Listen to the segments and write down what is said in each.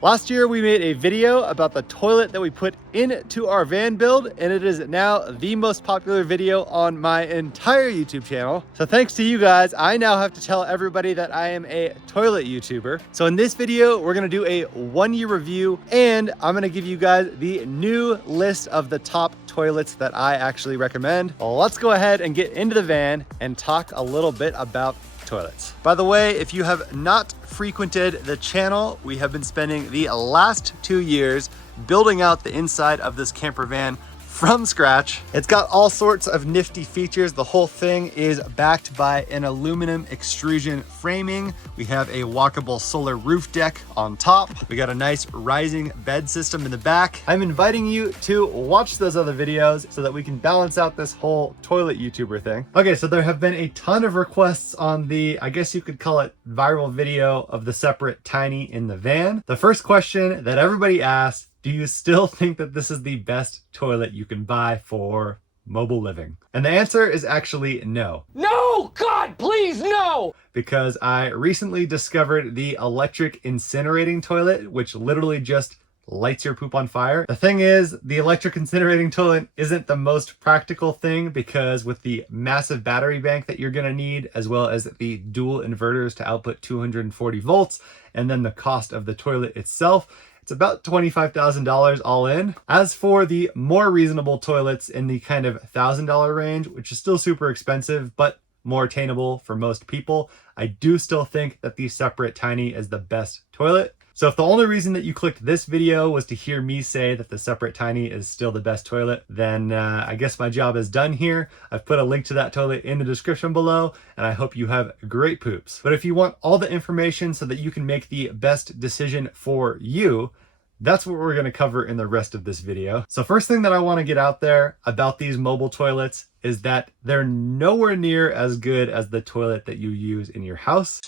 Last year we made a video about the toilet that we put into our van build, and it is now the most popular video on my entire YouTube channel. So thanks to you guys, I now have to tell everybody that I am a toilet YouTuber. So in this video, we're gonna do a 1-year review, and I'm gonna give you guys the new list of the top toilets that I actually recommend. Well, let's go ahead and get into the van and talk a little bit about toilets. By the way, if you have not frequented the channel, we have been spending the last 2 years building out the inside of this camper van from scratch. It's got all sorts of nifty features. The whole thing is backed by an aluminum extrusion framing. We have a walkable solar roof deck on top. We got a nice rising bed system in the back. I'm inviting you to watch those other videos so that we can balance out this whole toilet YouTuber thing. Okay, so there have been a ton of requests on the, I guess you could call it, viral video of the Separett Tiny in the van. The first question that everybody asks: do you still think that this is the best toilet you can buy for mobile living? And the answer is actually no. No! God, please, no! Because I recently discovered the electric incinerating toilet, which literally just lights your poop on fire. The thing is, the electric incinerating toilet isn't the most practical thing, because with the massive battery bank that you're gonna need, as well as the dual inverters to output 240 volts, and then the cost of the toilet itself, it's about $25,000 all in. As for the more reasonable toilets in the kind of $1,000 range, which is still super expensive, but more attainable for most people, I do still think that the Separett Tiny is the best toilet. So if the only reason that you clicked this video was to hear me say that the Separett Tiny is still the best toilet, then I guess my job is done here. I've put a link to that toilet in the description below, and I hope you have great poops. But if you want all the information so that you can make the best decision for you, that's what we're going to cover in the rest of this video. So first thing that I want to get out there about these mobile toilets is that they're nowhere near as good as the toilet that you use in your house.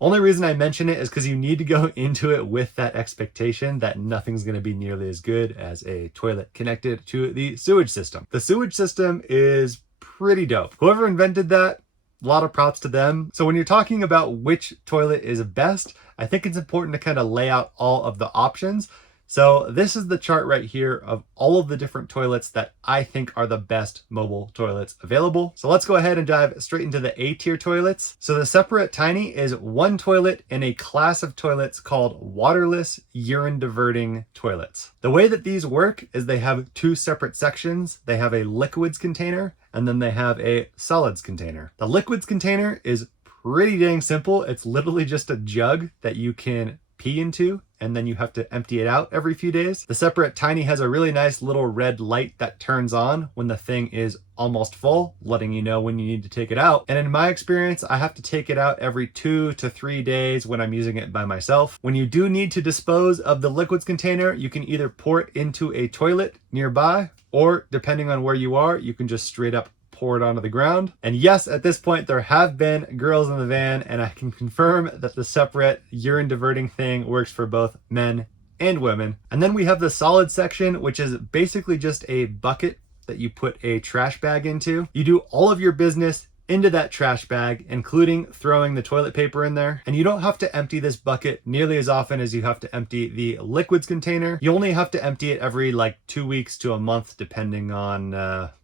Only reason I mention it is because you need to go into it with that expectation that nothing's going to be nearly as good as a toilet connected to the sewage system. The sewage system is pretty dope. Whoever invented that, a lot of props to them. So when you're talking about which toilet is best, I think it's important to kind of lay out all of the options. So this is the chart right here of all of the different toilets that I think are the best mobile toilets available. So let's go ahead and dive straight into the A tier toilets. So the Separett Tiny is one toilet in a class of toilets called waterless urine diverting toilets. The way that these work is they have two separate sections. They have a liquids container, and then they have a solids container. The liquids container is pretty dang simple. It's literally just a jug that you can pee into, and then you have to empty it out every few days. The Separett Tiny has a really nice little red light that turns on when the thing is almost full, letting you know when you need to take it out. And in my experience, I have to take it out every 2 to 3 days when I'm using it by myself. When you do need to dispose of the liquids container, you can either pour it into a toilet nearby, or depending on where you are, you can just straight up pour it onto the ground. And yes, at this point, there have been girls in the van, and I can confirm that the Separett urine diverting thing works for both men and women. And then we have the solid section, which is basically just a bucket that you put a trash bag into. You do all of your business into that trash bag, including throwing the toilet paper in there. And you don't have to empty this bucket nearly as often as you have to empty the liquids container. You only have to empty it every like 2 weeks to a month, depending on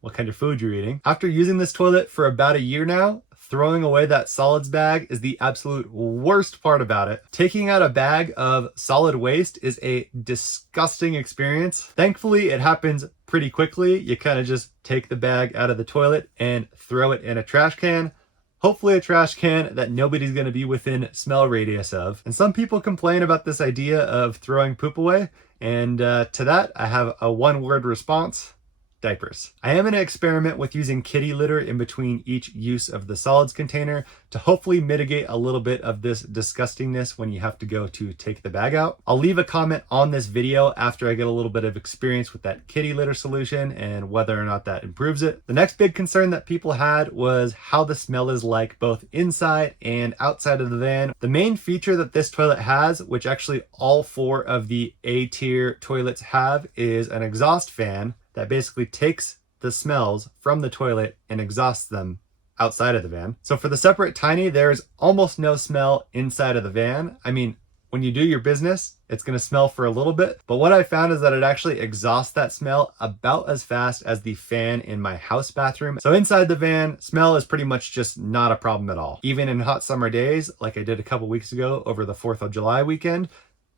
what kind of food you're eating. After using this toilet for about a year now, throwing away that solids bag is the absolute worst part about it. Taking out a bag of solid waste is a disgusting experience. Thankfully, it happens pretty quickly. You kind of just take the bag out of the toilet and throw it in a trash can. Hopefully a trash can that nobody's going to be within smell radius of. And some people complain about this idea of throwing poop away. And to that, I have a one-word response: diapers. I am going to experiment with using kitty litter in between each use of the solids container to hopefully mitigate a little bit of this disgustingness when you have to go to take the bag out. I'll leave a comment on this video after I get a little bit of experience with that kitty litter solution and whether or not that improves it. The next big concern that people had was how the smell is like both inside and outside of the van. The main feature that this toilet has, which actually all 4 of the A tier toilets have, is an exhaust fan that basically takes the smells from the toilet and exhausts them outside of the van. So for the Separett Tiny, there's almost no smell inside of the van. I mean, when you do your business, it's going to smell for a little bit. But what I found is that it actually exhausts that smell about as fast as the fan in my house bathroom. So inside the van, smell is pretty much just not a problem at all. Even in hot summer days, like I did a couple weeks ago over the 4th of July weekend,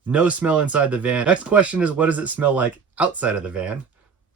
no smell inside the van. Next question is, what does it smell like outside of the van?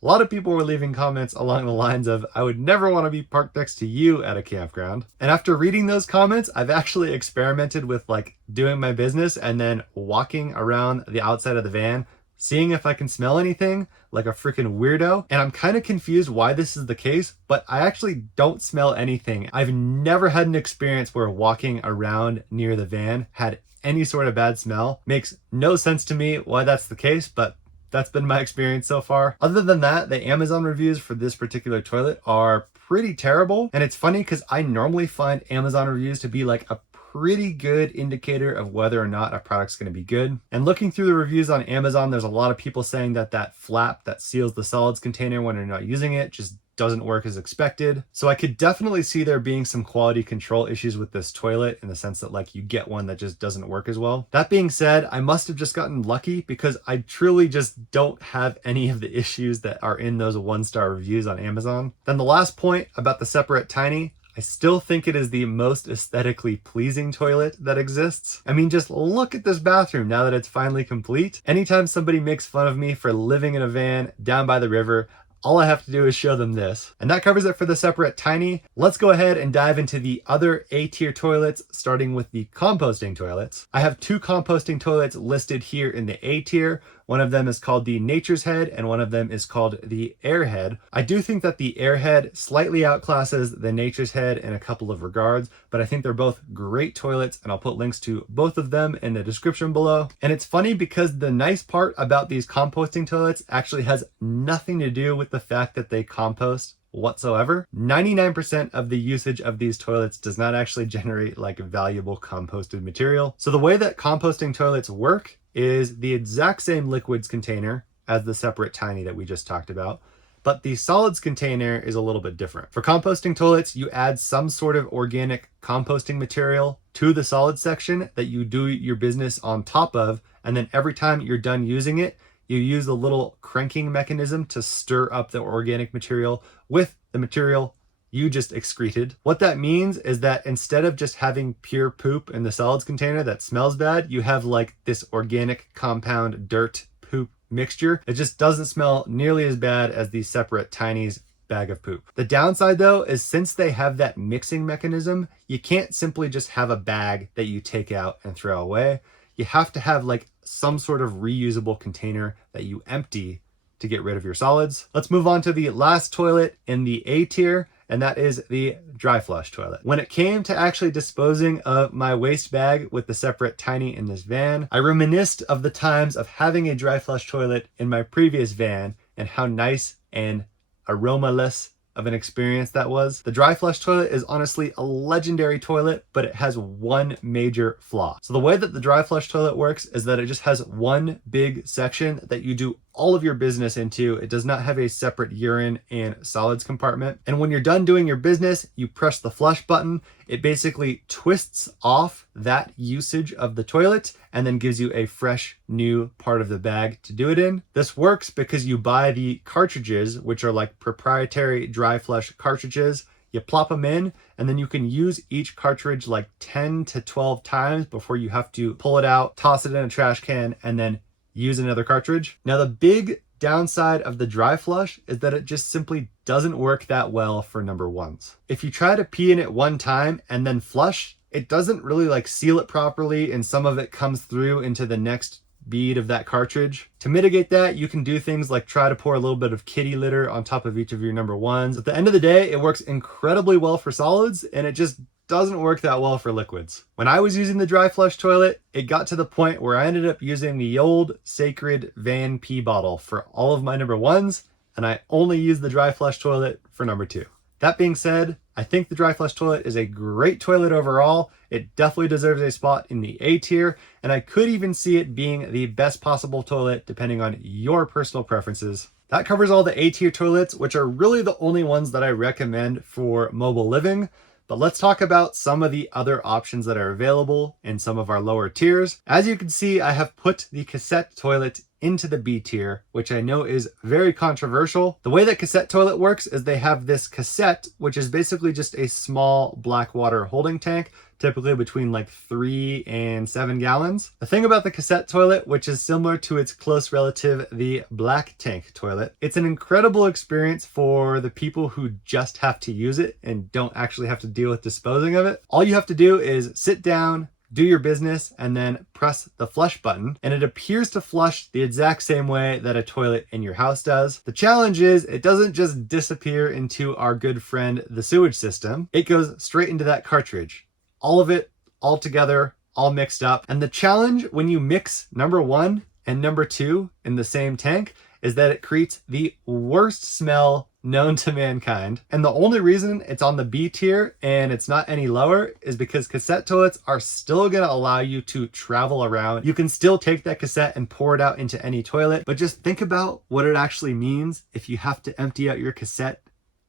A lot of people were leaving comments along the lines of, I would never want to be parked next to you at a campground. And after reading those comments, I've actually experimented with like doing my business and then walking around the outside of the van, seeing if I can smell anything like a freaking weirdo. And I'm kind of confused why this is the case, but I actually don't smell anything. I've never had an experience where walking around near the van had any sort of bad smell. Makes no sense to me why that's the case, but that's been my experience so far. Other than that, the Amazon reviews for this particular toilet are pretty terrible. And it's funny because I normally find Amazon reviews to be like a pretty good indicator of whether or not a product's going to be good. And looking through the reviews on Amazon, there's a lot of people saying that that flap that seals the solids container when you're not using it just doesn't work as expected. So I could definitely see there being some quality control issues with this toilet in the sense that like you get one that just doesn't work as well. That being said, I must have just gotten lucky because I truly just don't have any of the issues that are in those 1-star reviews on Amazon. Then the last point about the Separett Tiny, I still think it is the most aesthetically pleasing toilet that exists. I mean, just look at this bathroom now that it's finally complete. Anytime somebody makes fun of me for living in a van down by the river, all I have to do is show them this. And that covers it for the Separett Tiny. Let's go ahead and dive into the other A-tier toilets, starting with the composting toilets. I have 2 composting toilets listed here in the A-tier. One of them is called the Nature's Head and one of them is called the Airhead. I do think that the Airhead slightly outclasses the Nature's Head in a couple of regards, but I think they're both great toilets and I'll put links to both of them in the description below. And it's funny because the nice part about these composting toilets actually has nothing to do with the fact that they compost whatsoever. 99% of the usage of these toilets does not actually generate like valuable composted material. So the way that composting toilets work is the exact same liquids container as the Separett Tiny that we just talked about, but the solids container is a little bit different. For composting toilets, you add some sort of organic composting material to the solid section that you do your business on top of, and then every time you're done using it, you use a little cranking mechanism to stir up the organic material with the material you just excreted. What that means is that instead of just having pure poop in the solids container that smells bad, you have like this organic compound dirt poop mixture. It just doesn't smell nearly as bad as the Separett Tiny's bag of poop. The downside though is since they have that mixing mechanism, you can't simply just have a bag that you take out and throw away. You have to have like some sort of reusable container that you empty to get rid of your solids. Let's move on to the last toilet in the A tier, and that is the dry flush toilet. When it came to actually disposing of my waste bag with the Separett Tiny in this van, I reminisced of the times of having a dry flush toilet in my previous van and how nice and aromaless of an experience that was. The dry flush toilet is honestly a legendary toilet, but it has one major flaw. So the way that the dry flush toilet works is that it just has one big section that you do all of your business into. It does not have a separate urine and solids compartment. And when you're done doing your business, you press the flush button. It basically twists off that usage of the toilet and then gives you a fresh new part of the bag to do it in. This works because you buy the cartridges, which are like proprietary dry flush cartridges. You plop them in and then you can use each cartridge like 10 to 12 times before you have to pull it out, toss it in a trash can, and then use another cartridge. Now the big downside of the dry flush is that it just simply doesn't work that well for number ones. If you try to pee in it one time and then flush, it doesn't really like seal it properly and some of it comes through into the next bead of that cartridge. To mitigate that, you can do things like try to pour a little bit of kitty litter on top of each of your number ones. At the end of the day, it works incredibly well for solids and it just doesn't work that well for liquids. When I was using the dry flush toilet, it got to the point where I ended up using the old sacred van pee bottle for all of my number ones, and I only used the dry flush toilet for number 2. That being said, I think the dry flush toilet is a great toilet overall. It definitely deserves a spot in the A tier, and I could even see it being the best possible toilet depending on your personal preferences. That covers all the A tier toilets, which are really the only ones that I recommend for mobile living. But let's talk about some of the other options that are available in some of our lower tiers. As you can see, I have put the Casette toilet into the B tier, which I know is very controversial. The way that Casette toilet works is they have this Casette, which is basically just a small black water holding tank, typically between like 3 and 7 gallons. The thing about the Casette toilet, which is similar to its close relative, the black tank toilet, it's an incredible experience for the people who just have to use it and don't actually have to deal with disposing of it. All you have to do is sit down, do your business, and then press the flush button, and it appears to flush the exact same way that a toilet in your house does. The challenge is it doesn't just disappear into our good friend the sewage system. It goes straight into that cartridge. All of it, all together, all mixed up. And the challenge when you mix number 1 and number 2 in the same tank is that it creates the worst smell known to mankind. And the only reason it's on the B tier and it's not any lower is because Casette toilets are still gonna allow you to travel around. You can still take that Casette and pour it out into any toilet, but just think about what it actually means if you have to empty out your Casette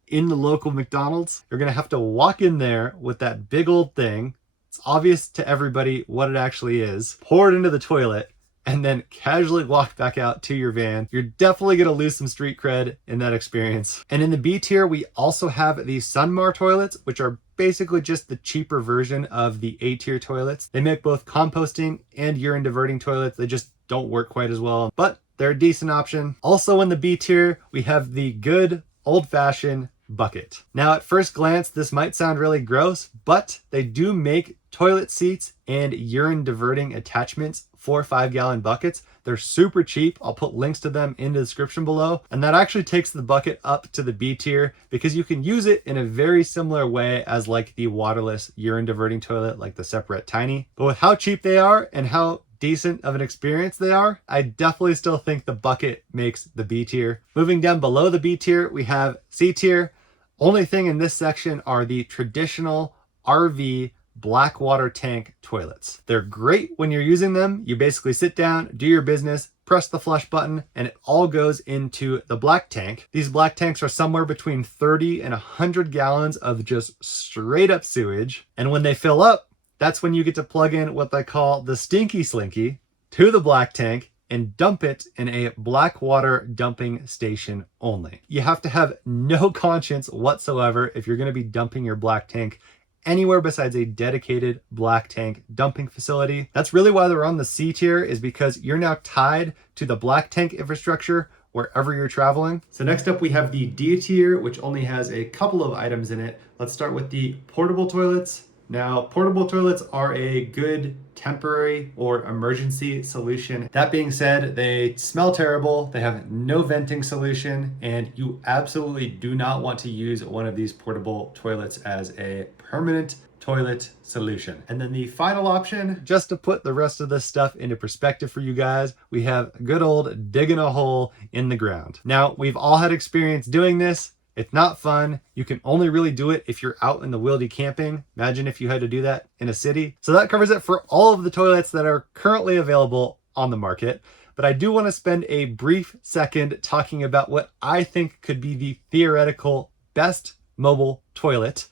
in the local McDonald's. You're gonna have to walk in there with that big old thing. It's obvious to everybody what it actually is. Pour it into the toilet and then casually walk back out to your van. You're definitely gonna lose some street cred in that experience. And in the B tier, we also have the Sunmar toilets, which are basically just the cheaper version of the A tier toilets. They make both composting and urine diverting toilets. They just don't work quite as well, but they're a decent option. Also in the B tier, we have the good old-fashioned bucket. Now at first glance, this might sound really gross, but they do make toilet seats and urine diverting attachments for 5-gallon buckets. They're super cheap. I'll put links to them in the description below. And that actually takes the bucket up to the B tier because you can use it in a very similar way as like the waterless urine diverting toilet, like the Separett Tiny. But with how cheap they are and how decent of an experience they are, I definitely still think the bucket makes the B tier. Moving down below the B tier, we have C tier. Only thing in this section are the traditional RV black water tank toilets. They're great when you're using them. You basically sit down, do your business, press the flush button, and it all goes into the black tank. These black tanks are somewhere between 30 and 100 gallons of just straight up sewage. And when they fill up, that's when you get to plug in what they call the stinky slinky to the black tank and dump it in a black water dumping station only. You have to have no conscience whatsoever if you're going to be dumping your black tank anywhere besides a dedicated black tank dumping facility. That's really why they're on the C tier, is because you're now tied to the black tank infrastructure wherever you're traveling. So next up we have the D tier, which only has a couple of items in it. Let's start with the portable toilets. Now, portable toilets are a good temporary or emergency solution. That being said, they smell terrible, they have no venting solution, and you absolutely do not want to use one of these portable toilets as a permanent toilet solution. And then the final option, just to put the rest of this stuff into perspective for you guys, we have good old digging a hole in the ground. Now, we've all had experience doing this. It's not fun. You can only really do it if you're out in the wildy camping. Imagine if you had to do that in a city. So that covers it for all of the toilets that are currently available on the market. But I do want to spend a brief second talking about what I think could be the theoretical best mobile toilet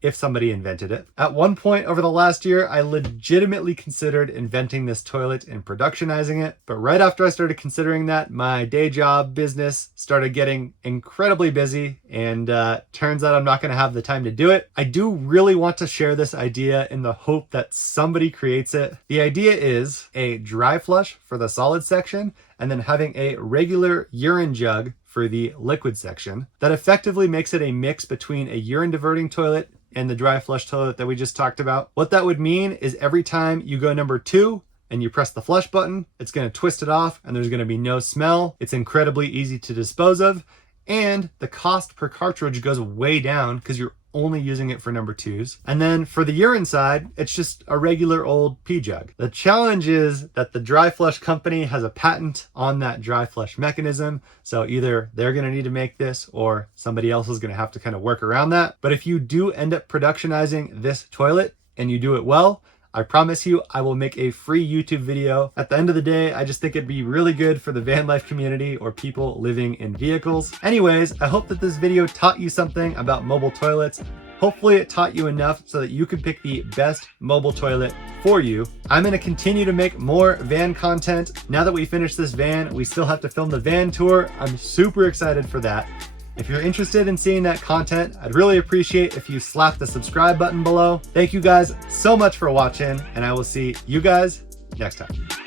if somebody invented it. At one point over the last year, I legitimately considered inventing this toilet and productionizing it. But right after I started considering that, my day job business started getting incredibly busy, and turns out I'm not gonna have the time to do it. I do really want to share this idea in the hope that somebody creates it. The idea is a dry flush for the solid section, and then having a regular urine jug for the liquid section. That effectively makes it a mix between a urine diverting toilet and the dry flush toilet that we just talked about. What that would mean is every time you go number 2 and you press the flush button, it's going to twist it off and there's going to be no smell. It's incredibly easy to dispose of, and the cost per cartridge goes way down because you're only using it for number 2s. And then for the urine side, it's just a regular old pee jug. The challenge is that the dry flush company has a patent on that dry flush mechanism. So either they're gonna need to make this or somebody else is gonna have to kind of work around that. But if you do end up productionizing this toilet and you do it well, I promise you I will make a free YouTube video. At the end of the day, I just think it'd be really good for the van life community or people living in vehicles. Anyways, I hope that this video taught you something about mobile toilets. Hopefully it taught you enough so that you can pick the best mobile toilet for you. I'm gonna continue to make more van content. Now that we finished this van, we still have to film the van tour. I'm super excited for that. If you're interested in seeing that content, I'd really appreciate if you slap the subscribe button below. Thank you guys so much for watching, and I will see you guys next time.